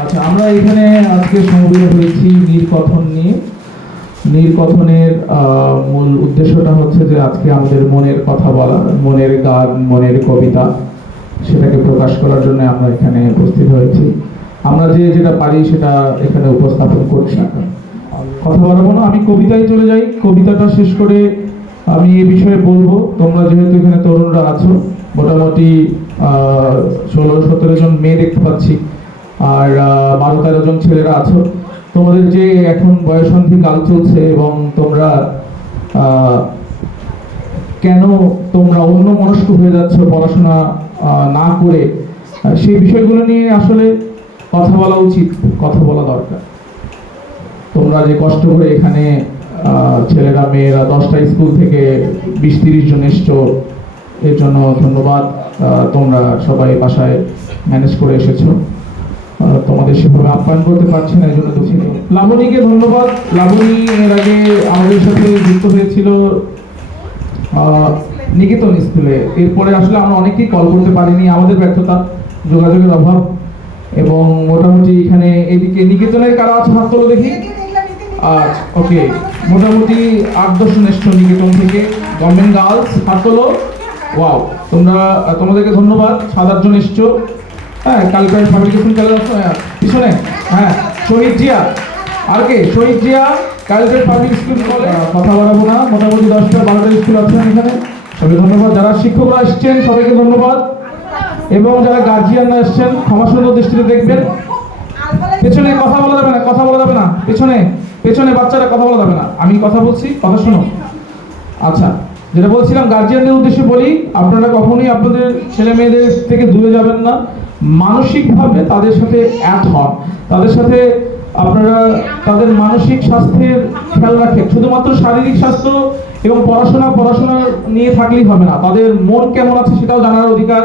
আচ্ছা, আমরা এখানে আজকে সমবেত হয়েছি নীরকথন নিয়ে। নীরকথনের মূল উদ্দেশ্যটা হচ্ছে যে আজকে আমাদের মনের কথা বলা, মনের গান, মনের কবিতা, সেটাকে প্রকাশ করার জন্য আমরা এখানে উপস্থিত হয়েছি। আমরা যেটা পারি সেটা এখানে উপস্থাপন করছি। কথা বাড়াবো না, আমি কবিতায় চলে যাই। কবিতাটা শেষ করে আমি এই বিষয়ে বলবো। তোমরা যেহেতু এখানে তরুণরা আছো, মোটামুটি 16-17 জন মেয়ে দেখতে পাচ্ছি, আর 12-13 জন ছেলেরা আছো। তোমাদের যে এখন বয়ঃসন্ধি কাল চলছে এবং তোমরা কেন তোমরা অন্য মনস্ক হয়ে যাচ্ছ পড়াশোনা না করে, সেই বিষয়গুলো নিয়ে আসলে কথা বলা উচিত, কথা বলা দরকার। তোমরা যে কষ্ট করে এখানে ছেলেরা মেয়েরা 10টা স্কুল থেকে 20-30 জন এসছো, এর জন্য ধন্যবাদ। তোমরা সবাই বাসায় ম্যানেজ করে এসেছো। তোমাদের সেভাবে আপ্যায়ন করতে পারছি না, এই জন্য দুঃখিত। লাবণীকে ধন্যবাদ। লাবণী এর আগে আমাদের সাথে যুক্ত হয়েছিল নিকেতন স্কুলে। এরপরে আসলে আমরা অনেকেই কল করতে পারিনি, আমাদের ব্যর্থতা, যোগাযোগের অভাব। এবং মোটামুটি এখানে এদিকে নিকেতনের কারা আছে হাত তোলো দেখি। আচ্ছা, ওকে, মোটামুটি 8-10 জন এসছো নিকেতন থেকে, গভর্নমেন্ট গার্লস, হাত তোলো। ওয়াও, তোমাদেরকে ধন্যবাদ। 7-8 জন এসছো। হ্যাঁ, কালকার ফাব্রিকেশন কলেজ পিছনে। হ্যাঁ, শহীদ জিয়া, আর কে? শহীদ জিয়া, কালকার পাবলিক স্কুল কলেজ। কথা বাড়াবো না, মোটামুটি 10টা-12টা স্কুল আছেন এখানে। সবাই ধন্যবাদ। যারা শিক্ষকরা এসছেন সবাইকে ধন্যবাদ, এবং যারা গার্জিয়ানরা এসছেন ক্ষমা সুন্দর দৃষ্টিতে দেখবেন। পেছনে কথা বলা যাবে না, কথা বলা যাবে না। পেছনে বাচ্চারা কথা বলা যাবে না। আমি কথা বলছি, কথা শোনো। আচ্ছা, যেটা বলছিলাম, গার্জিয়ানদের উদ্দেশ্যে বলি, আপনারা কখনোই আপনাদের ছেলে মেয়েদের থেকে দূরে যাবেন না। মানসিকভাবে তাদের সাথে অ্যাড হন, তাদের সাথে আপনারা তাদের মানসিক স্বাস্থ্যের খেয়াল রাখেন। শুধুমাত্র শারীরিক স্বাস্থ্য এবং পড়াশোনা নিয়ে থাকলেই হবে না, তাদের মন কেমন আছে সেটাও জানার অধিকার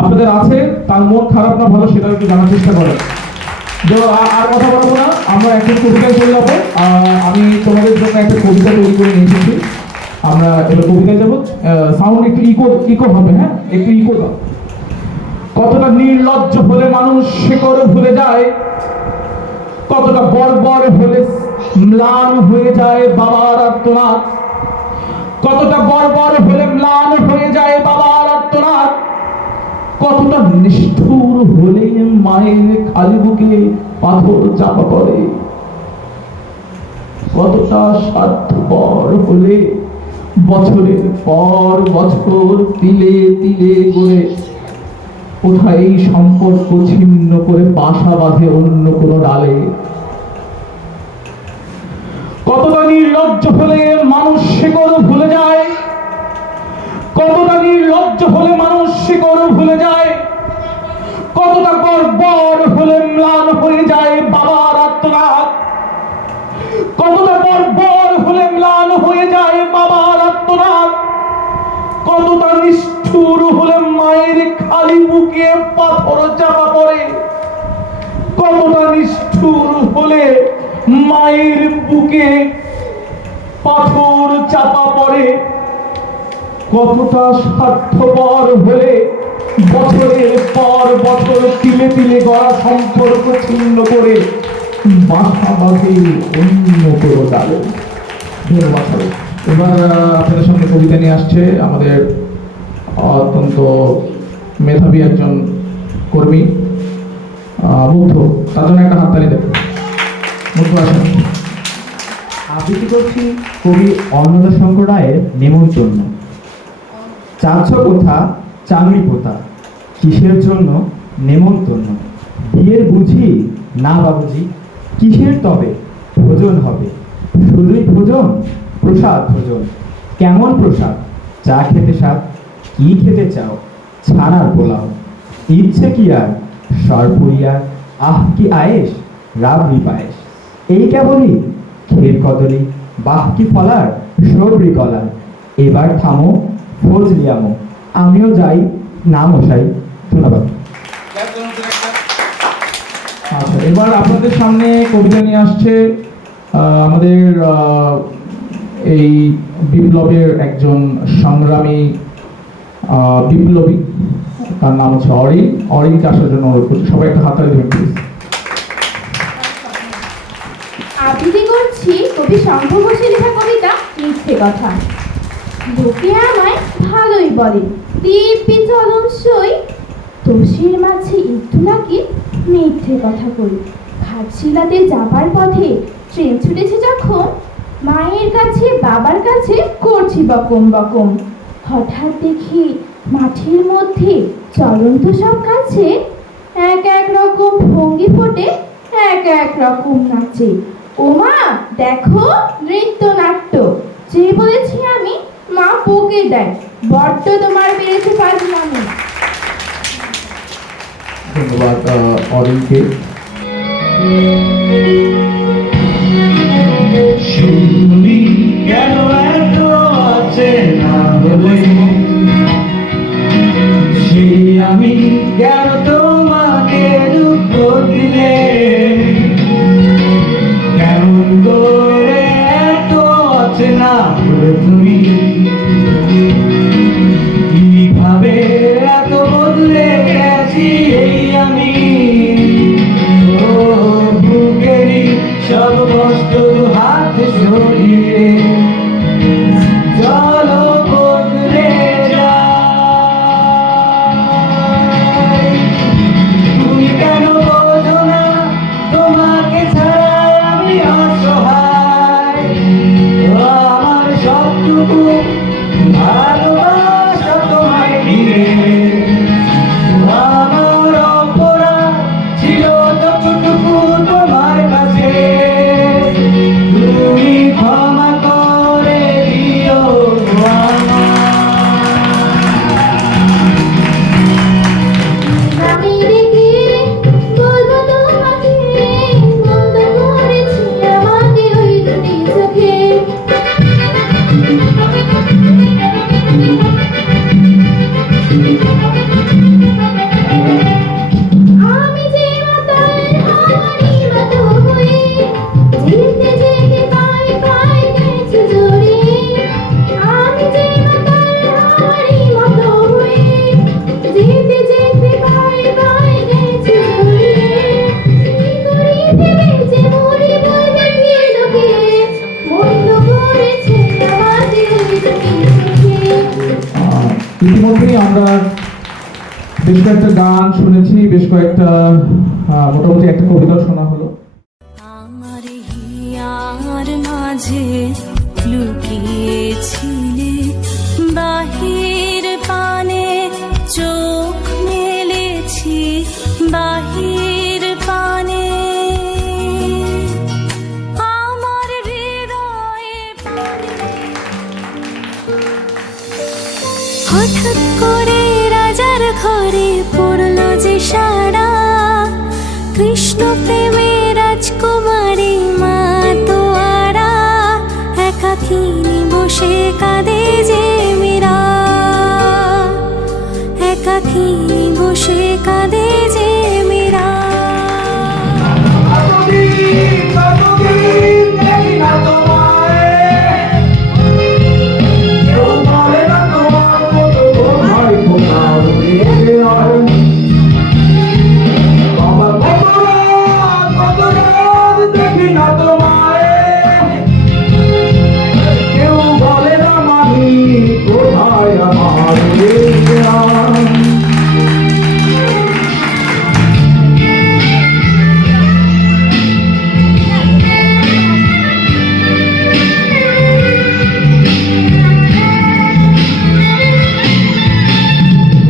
আপনাদের আছে। তার মন খারাপ না ভালো সেটাও একটু জানার চেষ্টা করেন। আর কথা বলবো না, আমরা একটা কবিতায় চলে যাবো। আমি তোমাদের জন্য একটা কবিতা তৈরি করে নিয়ে এসেছি। আমরা এবার কবিতায় যাবো। সাউন্ড একটু ইকো হবে। হ্যাঁ, একটু ইকো দাও। কতটা নির্লজ্জ হলে মানুষ শেকড় ভুলে যায়, কতটা বর্বর হলে ম্লান হয়ে যায় বাবার আর্তনাদ, কতটা বর্বর হলে ম্লান হয়ে যায় বাবার আর্তনাদ, কতটা নিষ্ঠুর হলে মায়ের খালি বুকে পাথর চাপা পড়ে, কতটা স্বার্থপর হলে বছরের পর বছর তিলে তিলে গড়ে ওঠা এই সম্পর্ক ছিন্ন করে বাসা বাঁধে অন্য কোনো ডালে। কতটা নির্লজ্জ হলে মানুষ শিকড় ভুলে যায়, কতটা নির্লজ্জ হলে মানুষ শিকড় ভুলে যায়, কতটা বর্বর হলে ম্লান হয়ে যায় বাবার আর্তনাদ, কতটা বর্বর হলে ম্লান হয়ে যায় বাবার আর্তনাদ, কতটা নিষ্ঠুর হলে মায়ের খালি বুকে পাথর চাপা পড়ে, কতটা নিষ্ঠুর হলে মায়ের বুকে পাথর চাপা পড়ে, কতটা স্বার্থপর হলে বছরের পর বছর তিলে তিলে গড়া সম্পর্ক ছিন্ন করে বাসা বাঁধে অন্য কোনো ডালে। ধন্যবাদ। এবার আপনাদের সামনে কবিতা নিয়ে আসছে আমাদের অত্যন্ত মেধাবী একজন কর্মী, মুগ্ধ। তার জন্য একটা হাততালি দেব। মুগ্ধ, আসেন। আবৃত্তি করছি কবি অন্নদাশঙ্কর রায়ের নেমন্তন্ন। চাচ্ছ কোথা চাকরি পোতা, কিসের জন্য নেমন্তন্ন, বিয়ের বুঝি না বাবুজি, কিসের তবে ভোজন হবে, শুধুই ভোজন, প্রসাদ ভোজন, কেমন প্রসাদ, চা খেতে স্বাদ, কি খেতে চাও, ছানার পোলাও, ইচ্ছে কি আর সরপুরিয়া, আহ কি আয়েস, রাবড়ি পায়েস, এই কেবলই ক্ষীর কদলি, বাহ কি ফলার, সবরি কলার, এবার থামো ফজলিয়ামো, আমিও যাই না মশাই। ধন্যবাদ। আচ্ছা, এবার আপনাদের সামনে কবিতা নিয়ে আসছে আমাদের এই বিপ্লবের একজন সংগ্রামী বিপ্লবী, তার নাম হচ্ছে অরিন। অরিনকে আসার জন্য অনুরোধ করছি। সবাই একটা হাততালি দেবেন প্লিজ। কবি শঙ্খ ঘোষের লেখা কবিতা মিথ্যে কথা। লোকে আমায় ভালোই বলে, দিব্যি চলন সই, দোষের মাঝে একটু নাকি মিথ্যে কথা কই। ঘাটশিলাতে যাবার পথে ট্রেন ছুটেছে যখন, মায়ের কাছে বাবার কাছে করছি বকম বকম। হঠাৎ দেখি মাঠের মধ্যে চলন্ত সব কাছে এক এক রকম ভঙ্গি ফোটে, এক এক রকম নাচে। ওমা দেখো নৃত্যনাট্য, যে বলেছি আমি মা বকে দেয়, বড্ড তোমার বেড়েছে ফাজলামি। ধন্যবাদ অরিনকে। শুনি কেন এত আছে না বলে, সে আমি কেন তোমাকে দুঃখ দিলে, কেমন করে এত আছে না বলে তুমি, কিভাবে এত বদলে গেছি এই আমি। ও বুকেরই সব কষ্ট হাত সরিয়ে চলো বদলে যাই। তুমি কেন বোঝো না তোমাকে ছাড়া আমি অসহায়, আমার সবটুকু ভালোবাসা তোমায় দিয়ে, আমার অপরাধ ছিল যতটুকু তোমার কাছে, তুমি ক্ষমা করে দিও আমি দেখি বলবো তোমাকে, বন্ধ করেছি আমাকে ওই দুটি চোখে। আমি যে মাতাল আমারই মতো হয়ে, যেতে যেতে পায়ে পায়ে গেছে জড়ে। আমি যে মাতাল আমারই মতো হয়ে, যেতে যেতে পায়ে পায়ে গেছে জড়ে। কি করি ভেবেছে মরি বলবে কি লোকে, বন্ধ করেছে আমাদের ওই দুটি চোখে। ইতিমধ্যেই আমরা বেশ কয়েকটা গান শুনেছি, বেশ কয়েকটা মোটামুটি একটা কবিতা শোনা হলো। আমার হিয়ার মাঝে লুকিয়েছিলে, বাহির পানে চোখ মেলেছি, বাহির পানে আমার হৃদয়ে পানে। হঠাৎ করে রাজার ঘরে পড়লো যে সারা, কৃষ্ণ প্রেমে রাজকুমারী মা তোয়ারা, একাকিনী বসে কাঁদে যে মীরা, একাকিনী বসে কাঁদে যে মীরা। কতদিন দেখি না তোমায়, কেউ বলে না তোমার মতো কোথায় কোথাও রেখে আয়। আমার কত রাত দেখি না তোমায়, কেউ বলে না মানি কোথায় আমার রেখে আয়।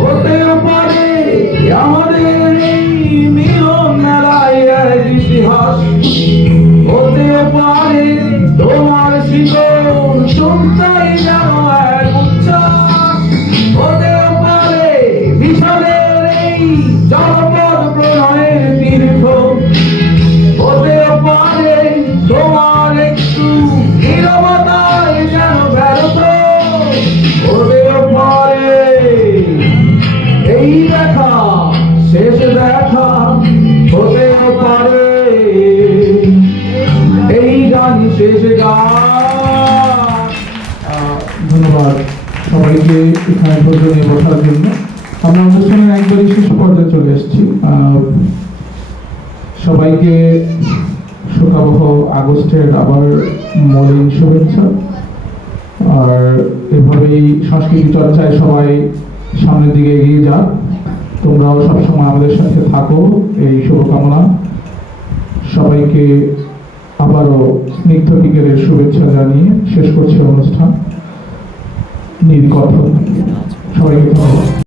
হতে পারে আমাদের এই মিলন মেলায় এক ইতিহাস, হতে পারে তোমার শীতল চোখটাই যেন এক উচ্ছ্বাস, হতে পারে বিষাদের এই জনপদ প্রণয়ের দীর্ঘ, হতে পারে তোমার একটু নীরবতায় যেন ব্যর্থ, হতে পারে এই দেখা শেষ দেখা, হতে পারে এই গান শেষ গান। ধন্যবাদ সবাইকে এখানে ধৈর্য নিয়ে বসার জন্য। আমরা অনুষ্ঠানের একবারই শেষ পর্যায়ে চলে এসেছি। সবাইকে শোকাবহ আগস্টের আবার মলিন শুভেচ্ছা। আর এভাবেই সংস্কৃতি চর্চায় সবাই সামনের দিকে এগিয়ে যাক, তোমরাও সবসময় আমাদের সাথে থাকো, এই শুভকামনা। সবাইকে আবারও স্নিগ্ধ বিকেলের শুভেচ্ছা জানিয়ে শেষ করছে অনুষ্ঠান নীলকণ্ঠ। সবাইকে ধন্যবাদ।